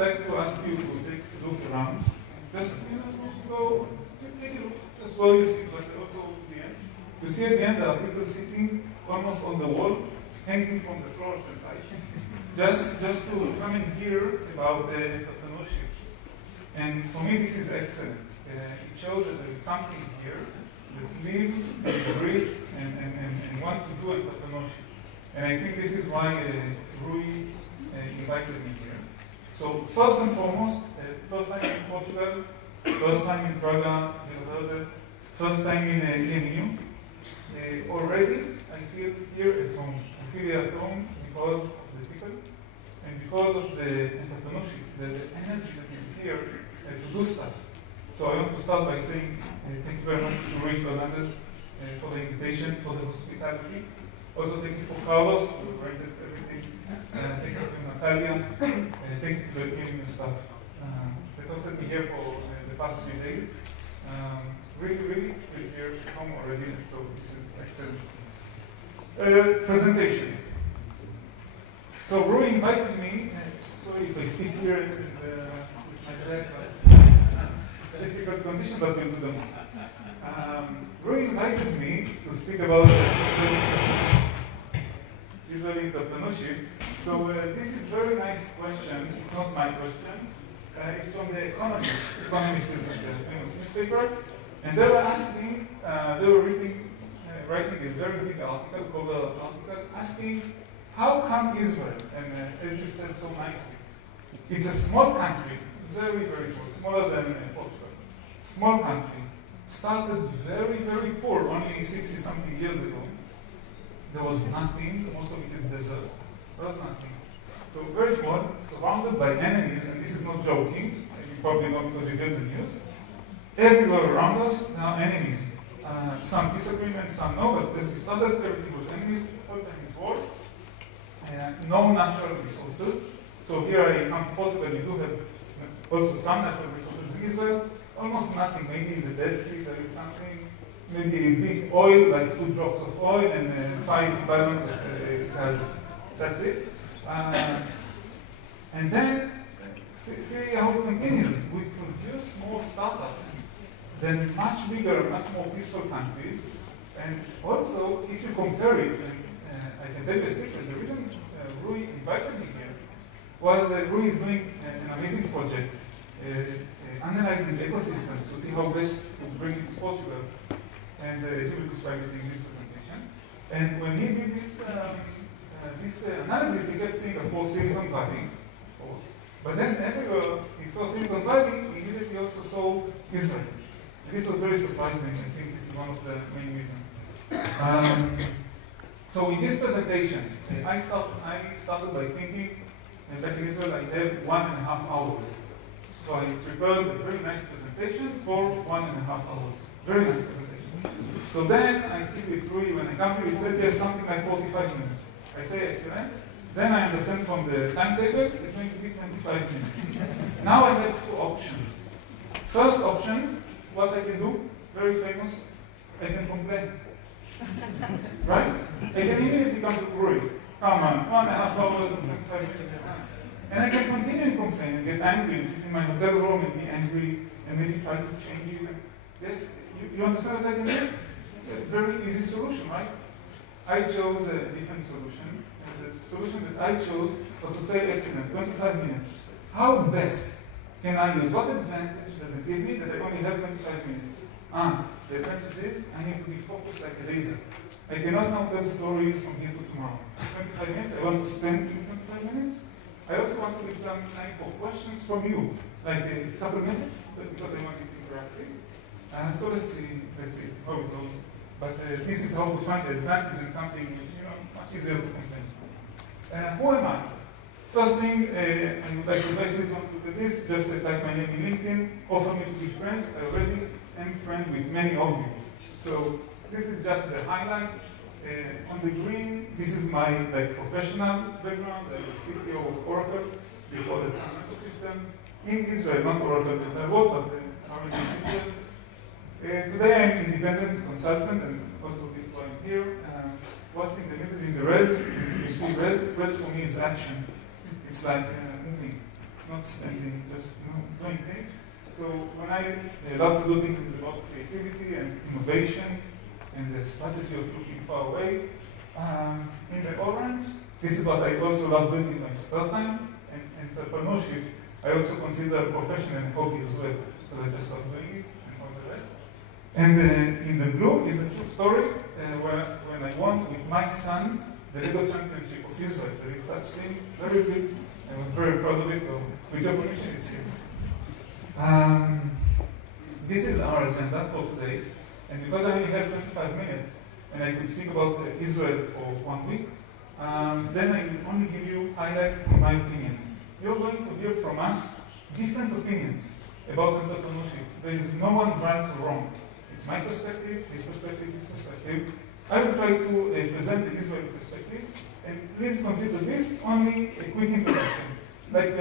like to ask you to take a look around. Just go take a look as well you see, but also at the end. You see at the end there are people sitting almost on the wall, hanging from the floors and lights. just to come and hear about entrepreneurship. And for me this is excellent. It shows that there is something here that lives and breathes and want to do entrepreneurship. And I think this is why Rui invited me here. So first and foremost, first time in Portugal, first time in Praga, first time in EMU. Already I feel here at home. I feel here at home because of the people and because of the entrepreneurship, the energy that is here to do stuff. So I want to start by saying thank you very much to Rui Fernandez for the invitation, for the hospitality. Also thank you for Carlos, who arranges everything. Thank you to Natalia. Thank you to the team staff that hosted me here for the past few days. Really feel here at home already, so this is excellent. Presentation. So Rui invited me, sorry if I speak here with my back, difficult condition, but we'll do them. Rui invited me to speak about Israeli entrepreneurship. So this is a very nice question. It's not my question. It's from The Economist. Economist is a famous newspaper. And they were asking, they were writing a very big article, cover article, asking, how come Israel, and as you said so nicely, it's a small country, very small, smaller than Portugal. Small country, started very poor, only 60-something years ago. There was nothing, most of it is desert, there was nothing. So very small, surrounded by enemies, and this is not joking, you probably know because you get the news. Everywhere around us, there are enemies. Some disagreements, some no, but as we started, everything was enemies, the whole time is war. No natural resources. So here I come to Portugal, you do have also some natural resources in Israel. Almost nothing. Maybe in the Dead Sea there is something, maybe a bit oil, like 2 drops of oil and 5 gallons of gas. That's it. And then, see how it continues. We produce more startups than much bigger, much more peaceful countries. And also, if you compare it, and I can tell you a secret, the reason Rui invited me here was Rui is doing an amazing project, analyzing ecosystems to see how best to bring it to Portugal. And he will describe it in this presentation. And when he did this, this analysis, he kept seeing, of course, Silicon Valley, of course. But then everywhere he saw Silicon Valley, he immediately also saw Israel. And this was very surprising. I think this is one of the main reasons. So in this presentation, I started by thinking, back in Israel, I have 1.5 hours. So I prepared a very nice presentation for 1.5 hours. Very nice presentation. So then I speak with Rui. When I come here, he said, yes, something like 45 minutes. I say, excellent. Then I understand from the timetable, it's going to be 25 minutes. Now I have 2 options. First option, what I can do, very famous, I can complain. Right? I can immediately come to Rui. Come on, 1.5 hours, 25 minutes. And I can continue and complain and get angry and sit in my hotel room and be angry and maybe try to change it. Yes, you understand what I can do? A very easy solution, right? I chose a different solution. And the solution that I chose was to say, excellent, 25 minutes. How best can I use? What advantage does it give me that I only have 25 minutes? The advantage is I need to be focused like a laser. I cannot now tell stories from here to tomorrow. 25 minutes, I want to spend in 25 minutes. I also want to leave some time for questions from you, like a couple minutes, because I want it interactive. So let's see how it goes. But this is how to find the advantage in something which, much easier to complain. Who am I? First thing, I would like to advise you not to do this, just type my name in LinkedIn, offer me to be friend. I already am friend with many of you. So this is just the highlight. On the green, this is my professional background. I was CTO of Oracle before the Sun Ecosystems in Israel, not Oracle in the world, but currently in Israel. Today I'm independent consultant, and also this one here. What's in the middle in the red? You see red? Red for me is action. It's like moving. not standing, just doing things. So when I love to do things, it's about creativity and innovation and the strategy of looking far away. In the orange, this is what I also love doing in my spare time, and entrepreneurship I also consider a profession and hobby as well, because I just love doing it and all the rest. And in the blue is a true story when I won with my son the Lego Championship of Israel. There is such thing, very big, and I'm very proud of it, so with your permission, it's here. This is our agenda for today, and because I only have 25 minutes, and I could speak about Israel for 1 week, then I will only give you highlights in my opinion. You're going to hear from us different opinions about entrepreneurship. There is no one right or wrong. It's my perspective, his perspective, his perspective. I will try to present the Israeli perspective, and please consider this only a quick introduction. Like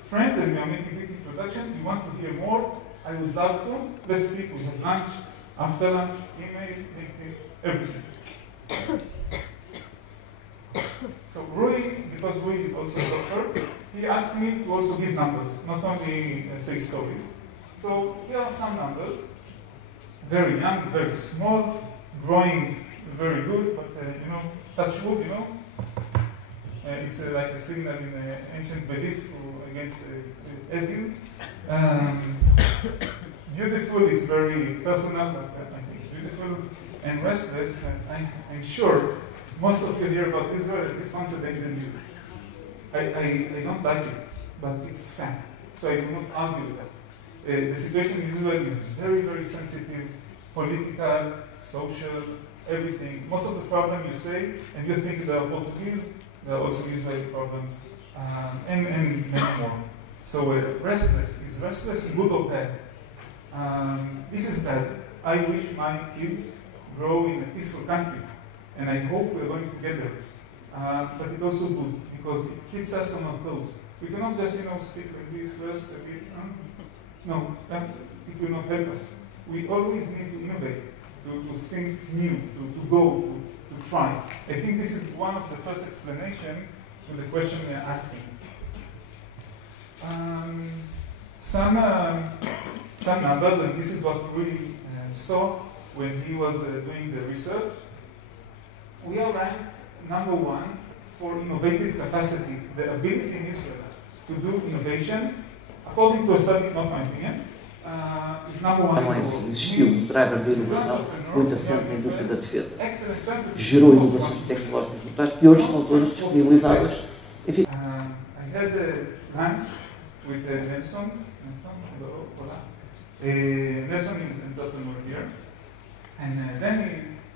friends, and we are making a quick introduction. You want to hear more? I would love to. Let's speak. We have lunch, after lunch, email, LinkedIn, everything. So Rui, because Rui is also a doctor, he asked me to also give numbers, not only say stories. So here are some numbers. Very young, very small, growing very good, but touch wood, it's like a signal in ancient belief against evil. Beautiful, it's very personal, but I think beautiful and restless. I'm sure most of you hear about Israel at least once a day in the news. I don't like it, but it's fact. So I do not argue with that. The situation in Israel is very, very sensitive, political, social, everything. Most of the problem you say, and you think they are Portuguese, there are also Israeli problems, and many more. So restless, is restless good or bad? This is bad. I wish my kids grow in a peaceful country, and I hope we're going to get there. But it's also good, because it keeps us on our toes. We cannot just, speak like this first, no, it will not help us. We always need to innovate, to think new, to go, to try. I think this is one of the first explanations to the question we are asking. Some numbers, and this is what we saw when he was doing the research. We are ranked #1 for innovative capacity, the ability in Israel to do innovation, according to a study, not my opinion, is #1. Existiu um driver de inovação muito assente na indústria da defesa. Gerou inovações tecnológicas brutais que hoje são todas disponibilizadas. Enfim. I had lunch with Nelson. Nelson is an entrepreneur here, and then he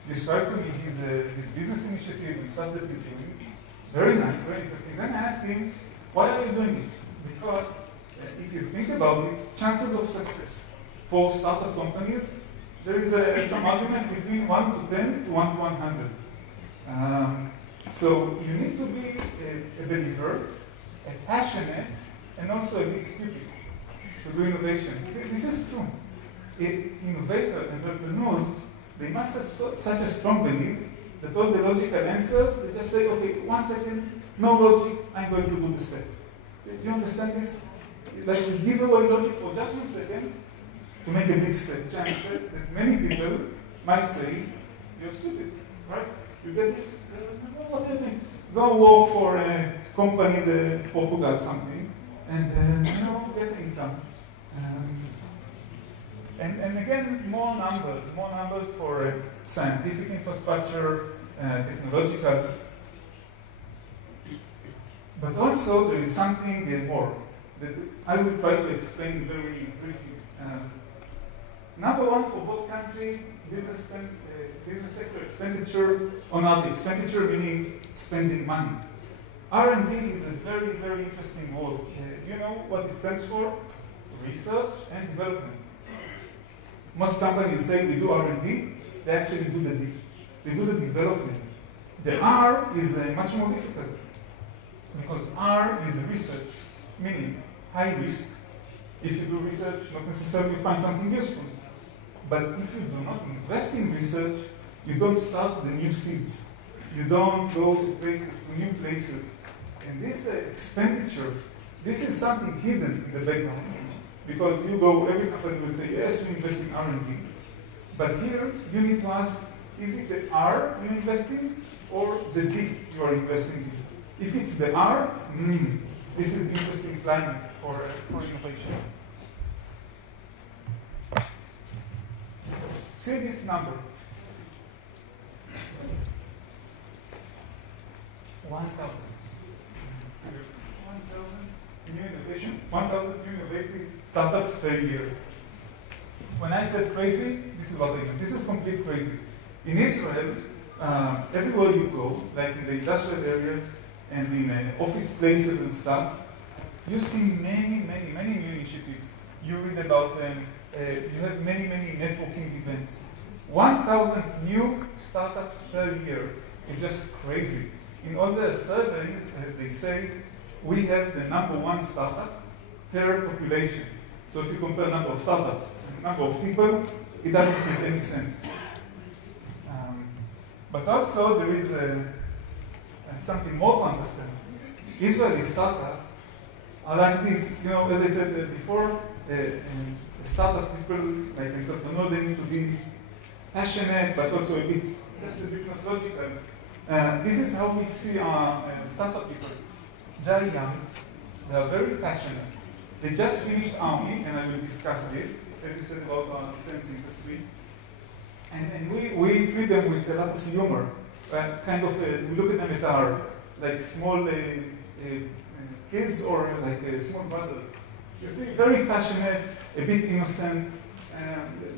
described to me his business initiative and stuff that he's doing. Very nice, very interesting. Then I asked him, why are you doing it? Because if you think about it, chances of success for startup companies, there is some arguments between 1 to 10 to 1 to 100. So you need to be a believer, a passionate, and also a bit stupid to do innovation. This is true. Innovators, entrepreneurs, they must have such a strong belief that all the logical answers, they just say, okay, 1 second, no logic, I'm going to do the step. You understand this? Like we give away logic for just 1 second to make a big step, giant step, that many people might say, you're stupid, right? You get this? What do you think? Go work for a company in Portugal or something, and get income. And again, more numbers for scientific infrastructure, technological. But also there is something more that I will try to explain very briefly. #1 for both country, business sector expenditure on R&D. Expenditure meaning spending money. R&D is a very, very interesting word. You know what it stands for? Research and development. Most companies say we do R&D, they actually do the D. They do the development. The R is much more difficult, because R is research, meaning high risk. If you do research, not necessarily find something useful. But if you do not invest in research, you don't start the new seeds. You don't go to new places. And this expenditure This is something hidden in the background, because every company will say, yes, we invest in R&D. But here, you need to ask, is it the R you invest in, or the D you are investing in? If it's the R, this is interesting climate for innovation. See this number. 1,000 new innovation, 1,000 new innovative startups per year. When I said crazy, this is what I mean. This is complete crazy. In Israel, everywhere you go, like in the industrial areas and in office places and stuff, you see many new initiatives. You read about them. You have many networking events. 1,000 new startups per year is just crazy. In all the surveys, they say we have the #1 startup per population. So if you compare number of startups and number of people, it doesn't make any sense. But also there is something more to understand. Israeli startups are like this. You know, as I said before, startup people, like entrepreneurs, they need to be passionate, but also a bit not logical. This is how we see our startup people. They are young, they are very passionate. They just finished army, and I will discuss this, as you said about our defense industry. And we treat them with a lot of humor. We look at them at our like small kids or like a small brother. You see, very passionate, a bit innocent,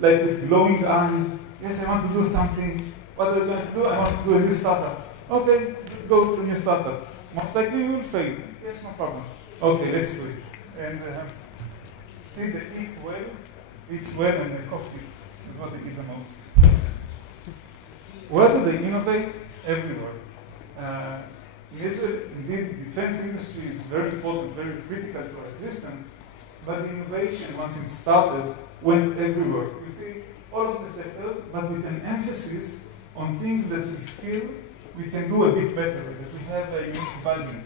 like with glowing eyes. Yes, I want to do something. What are you going to do? I want to do a new startup. Okay, go to a new startup. Most likely you will fail. Yes, no problem. Okay, let's do it. And see, they eat well, and the coffee is what they eat the most. Where do they innovate? Everywhere. In Israel, indeed, the defense industry is very important, very critical to our existence, but the innovation, once it started, went everywhere. You see, all of the sectors, but with an emphasis on things that we feel we can do a bit better, that we have a unique value,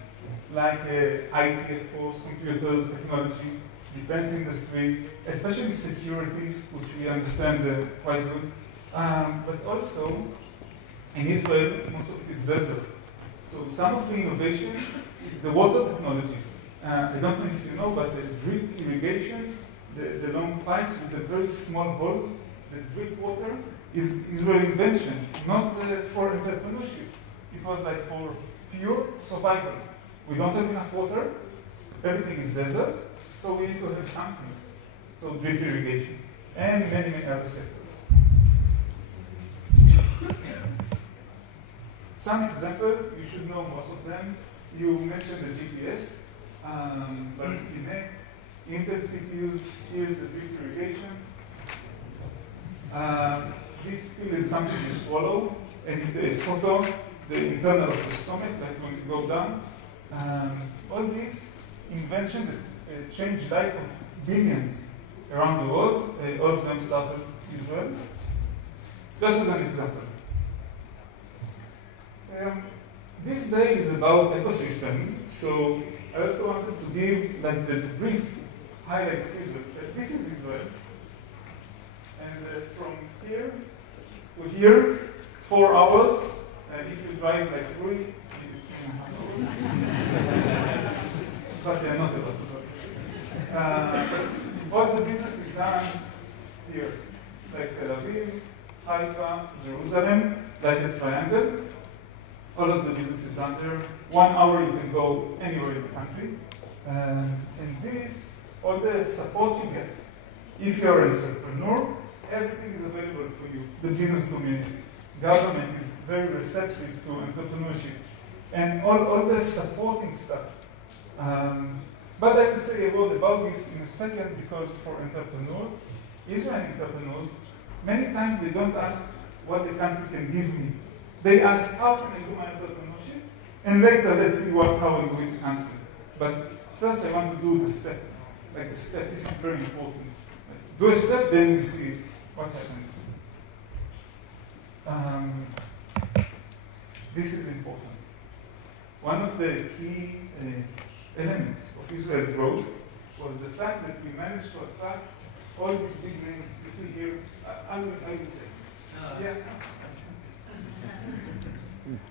like IT, of course, computers, technology, defense industry, especially security, which we understand quite good. But also, in Israel, most of it is desert. So some of the innovation is the water technology. I don't know if you know, but the drip irrigation, the long pipes with the very small holes, the drip water is Israeli invention, not for entrepreneurship. It was like for pure survival. We don't have enough water, everything is desert, so we need to have something. So drip irrigation, and many other sectors. Some examples, you should know most of them. You mentioned the GPS, but Intel CPUs, here's the drip irrigation. This pill is something you swallow, and it photo the internal of the stomach, like when you go down. All these inventions that changed life of billions around the world, all of them started in Israel. Just as an example. This day is about ecosystems, so I also wanted to give like the brief highlight of Israel. This is Israel, and from here to here, 4 hours, and if you drive like 3, it's 3.5 hours. But they're not about to drive. All the business is done here, like Tel Aviv, Haifa, Jerusalem, like a triangle. All of the business is done there. 1 hour you can go anywhere in the country. And this, all the support you get. If you're an entrepreneur, everything is available for you. The business community. Government is very receptive to entrepreneurship. And all the supporting stuff. But I will say a word about this in a second, because for entrepreneurs, Israeli entrepreneurs, many times they don't ask what the country can give me. They ask, how can I do my entrepreneurship? And later, let's see how I do in the country. But first, I want to do the step. Like the step, this is very important. Like, do a step, then we see what happens. This is important. One of the key elements of Israel's growth was the fact that we managed to attract all these big names you see here. I will say. Yeah.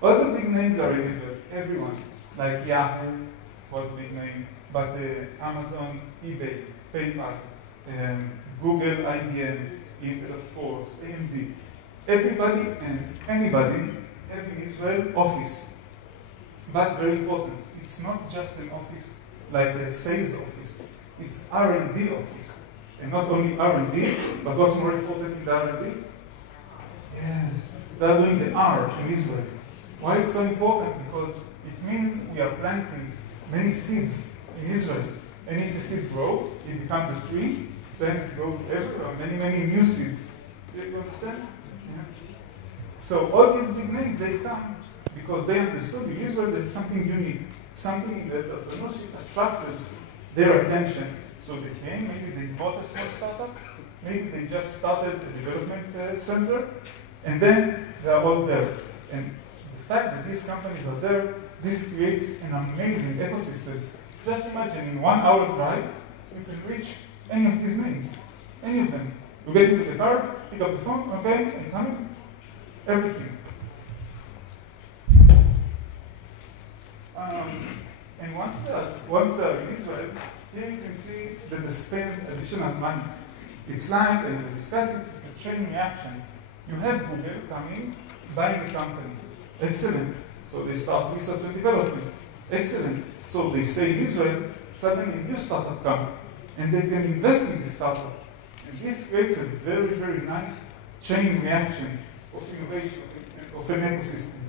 All the big names are in Israel. Everyone, like Yahoo was a big name, but Amazon, eBay, PayPal, Google, IBM, Intel, of course, AMD. Everybody and anybody have in Israel office. But very important, it's not just an office like a sales office. It's R&D office. And not only R&D, but what's more important in the R&D? Yes, they're doing the R in Israel. Why it's so important? Because it means we are planting many seeds in Israel. And if a seed grows, it becomes a tree, then it goes everywhere, many new seeds. Do you understand? Yeah. So all these big names, they come because they understood in Israel there's something unique, something that entrepreneurship attracted their attention. So they came, maybe they bought a small startup, maybe they just started a development center, and then they are all there. And the fact that these companies are there, this creates an amazing ecosystem. Just imagine, in 1 hour drive, you can reach any of these names, any of them. You get into the car, pick up the phone, okay, I'm coming, everything. And once they're in Israel, here you can see that they spend additional money. It's like, and we discussed it, it's a chain reaction. You have Google coming, buying the company. Excellent. So they start research and development. Excellent. So they stay in Israel, suddenly a new startup comes, and they can invest in this startup. And this creates a very, very nice chain reaction of innovation, of an ecosystem.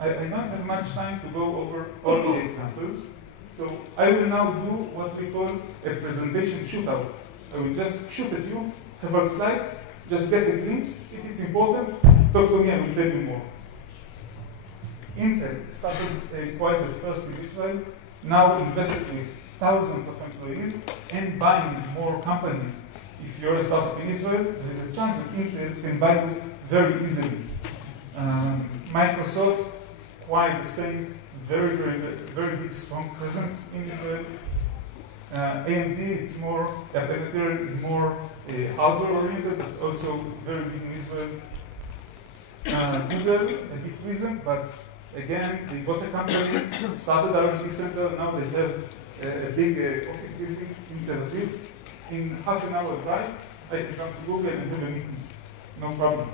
I don't have much time to go over all the examples, so I will now do what we call a presentation shootout. I will just shoot at you several slides, just get a glimpse. If it's important, talk to me, I will tell you more. Intel started quite the first in Israel, now invested with thousands of employees and buying more companies. If you're a startup in Israel, there is a chance that Intel can buy you very easily. Microsoft, quite the same, very big, strong presence in Israel. AMD, it's more, Apple is more hardware-oriented, but also very big in Israel. Google, a bit recent, but again, they bought a company, started R&D center, now they have a big office building in Tel Aviv. In half an hour drive, I can come to Google and have a meeting. No problem.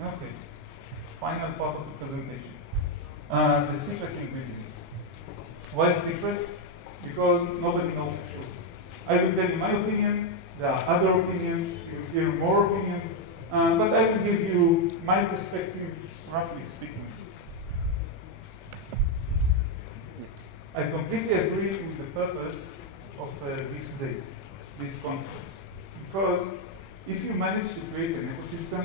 Okay, final part of the presentation. The secret ingredients. Why secrets? Because nobody knows for sure. I will tell you my opinion, there are other opinions, you will hear more opinions, but I will give you my perspective, roughly speaking. I completely agree with the purpose of this day, this conference. Because if you manage to create an ecosystem,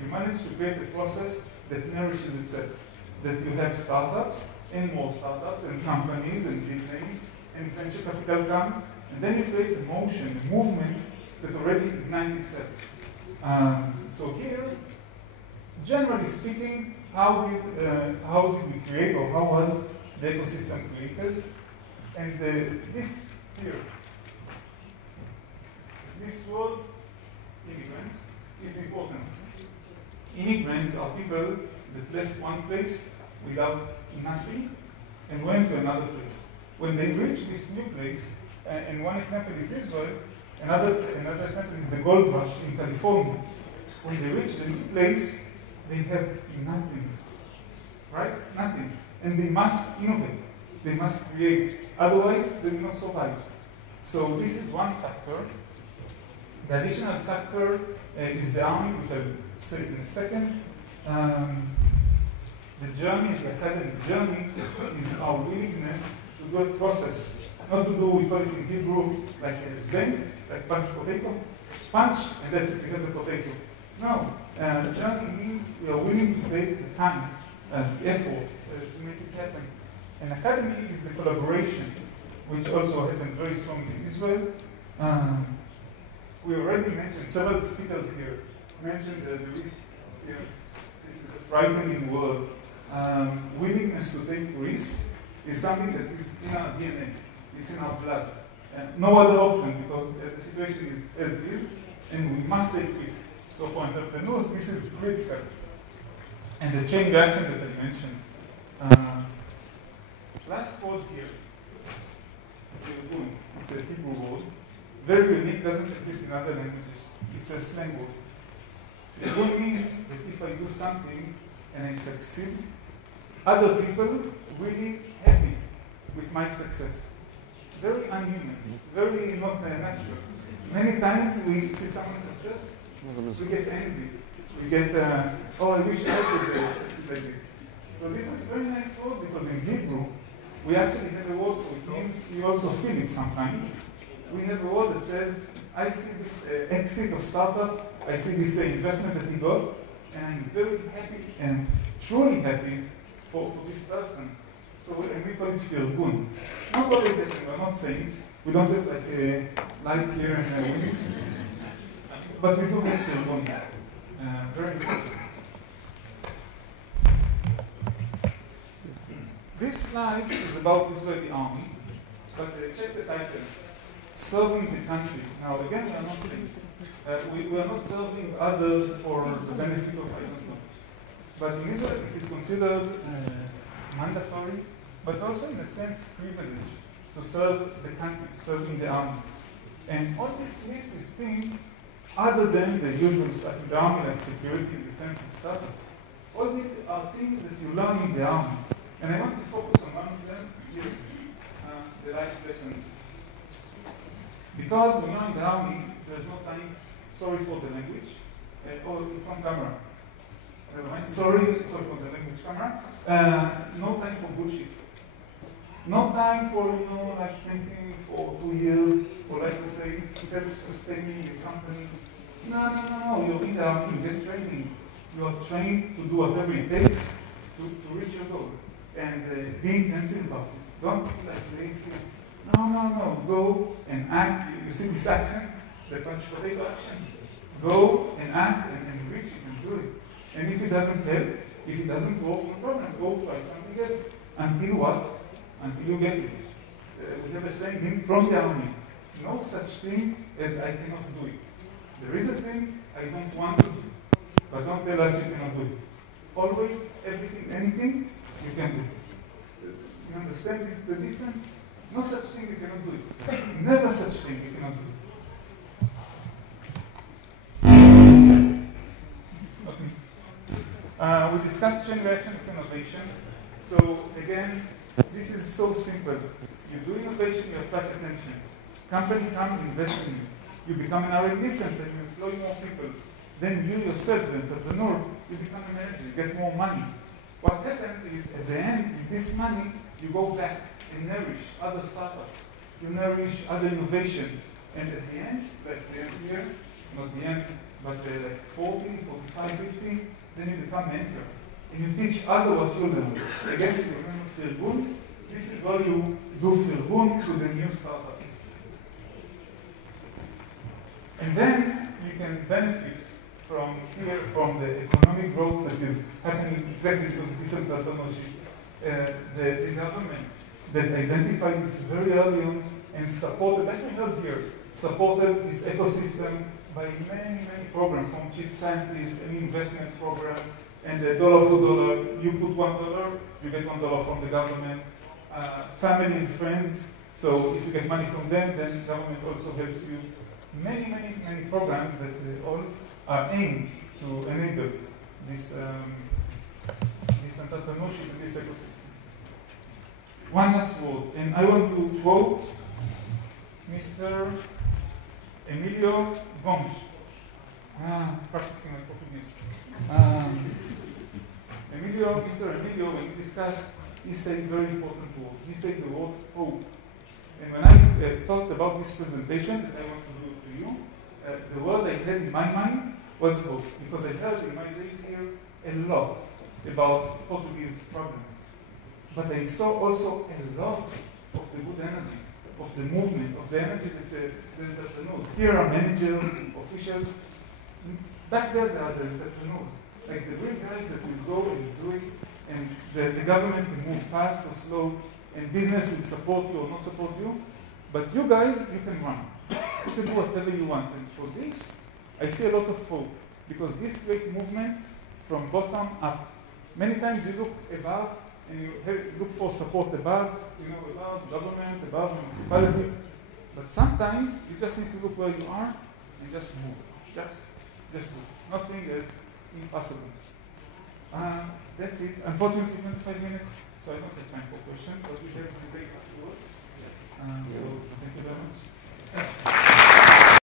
you manage to create a process that nourishes itself. That you have startups and more startups and companies and big names and venture capital comes, and then you create a motion, a movement that already ignites itself. So here, generally speaking, how did we create, or how was the ecosystem created? And this here, this word, immigrants, is important. Immigrants are people that left one place without nothing and went to another place. When they reach this new place, and one example is Israel, another example is the gold rush in California. When they reach the new place, they have nothing, right? Nothing. And they must innovate. They must create. Otherwise, they will not survive. So this is one factor. The additional factor is the army, which I'll say in a second. The journey, the academic journey, is our willingness to do a process. Not to do, we call it in Hebrew, like a zbang, like punch potato. Punch, and that's it, we have the potato. No, journey means we are willing to take the time, the effort to make it happen. And academy is the collaboration, which also happens very strongly in Israel. We already mentioned, several speakers here mentioned the risk here. This is a frightening world. Willingness to take risks is something that is in our DNA. It's in our blood. No other option, because the situation is as is, and we must take risks. So for entrepreneurs, this is critical. And the chain reaction that I mentioned. Last word here, Firgun. It's a Hebrew word. Very unique, doesn't exist in other languages. It's a slang word. Firgun means that if I do something and I succeed, other people really happy with my success. Very unhuman, very not natural. Many times we see someone's success, we get angry. We get, oh, I wish I could succeed like this. So this is a very nice word, because in Hebrew, we actually have a word for it. Means you also feel it sometimes. We have a word that says, I see this exit of startup, I see this investment that he got, and I'm very happy and truly happy for this person. So we call it Firgun. Not always that we're not saints. We don't have like a light here and wings. But we do have Firgun. Very important. This slide is about Israeli army, but check the title, serving the country. Now again, we are not saints. We are not serving others for the benefit of, I don't know. But in Israel, it is considered mandatory, but also in a sense privilege to serve the country, serving the army. And all this list is things other than the usual stuff in the army, like security, defense, and stuff. All these are things that you learn in the army. And I want to focus on one of them here, the life lessons. Because when you're in the army, there's no time, sorry for the language, oh, it's on camera. Sorry for the language camera. No time for bullshit. No time for, like thinking for 2 years, or like to say, self-sustaining the company. No. You're in the army, you get training. You are trained to do whatever it takes to reach your goal. And be intensive about it. Don't be like lazy. No. Go and act. You see this action, the punch potato action. Go and act and reach it and do it. And if it doesn't help, if it doesn't work, no problem. Go try something else. Until what? Until you get it. We have a saying from the army. No such thing as I cannot do it. There is a thing I don't want to do. But don't tell us you cannot do it. Always, everything, anything, you can do it. You understand the difference? No such thing you cannot do it. Never such thing you cannot do it. We discussed chain reaction of innovation. So again, this is so simple. You do innovation, you attract attention. Company comes, invests in you. You become an R&D center, you employ more people. Then you yourself, the entrepreneur, you become a manager, you get more money. What happens is, at the end, with this money, you go back and nourish other startups. You nourish other innovation. And at the end, like here, not the end, but like 40, 45, 50, then you become mentor. And you teach others what you learn. Again, you remember Firgun. This is where you do Firgun to the new startups. And then you can benefit from here, from the economic growth that is happening exactly because of this entrepreneurship. The government that identified this very early on and supported, like we heard here, supported this ecosystem by many programs, from chief scientists and investment programs, and dollar for dollar. You put $1, you get $1 from the government. Family and friends, so if you get money from them, then government also helps you. Many programs that all are aimed to enable this entrepreneurship in this ecosystem. One last word, and I want to quote Mr. Emilio Gomes. Practicing my Portuguese. Mr. Emilio, when we discussed, he said a very important word. He said the word hope. And when I talked about this presentation that I want to do to you, the word I had in my mind was hope, because I heard in my days here a lot about Portuguese problems. But I saw also a lot of the good energy, of the movement, of the energy that the entrepreneurs. Here are managers, officials. Back there are the entrepreneurs. like the real guys that will go and do it, and the government can move fast or slow, and business will support you or not support you. But you guys, you can run. You can do whatever you want. And for this, I see a lot of hope, because this great movement from bottom up. Many times you look above and you look for support above, above government, above municipality. But sometimes you just need to look where you are and just move. Just do. Nothing is impossible. That's it. Unfortunately, 25 minutes, so I don't have time for questions, but we have debate afterwards. So thank you very much.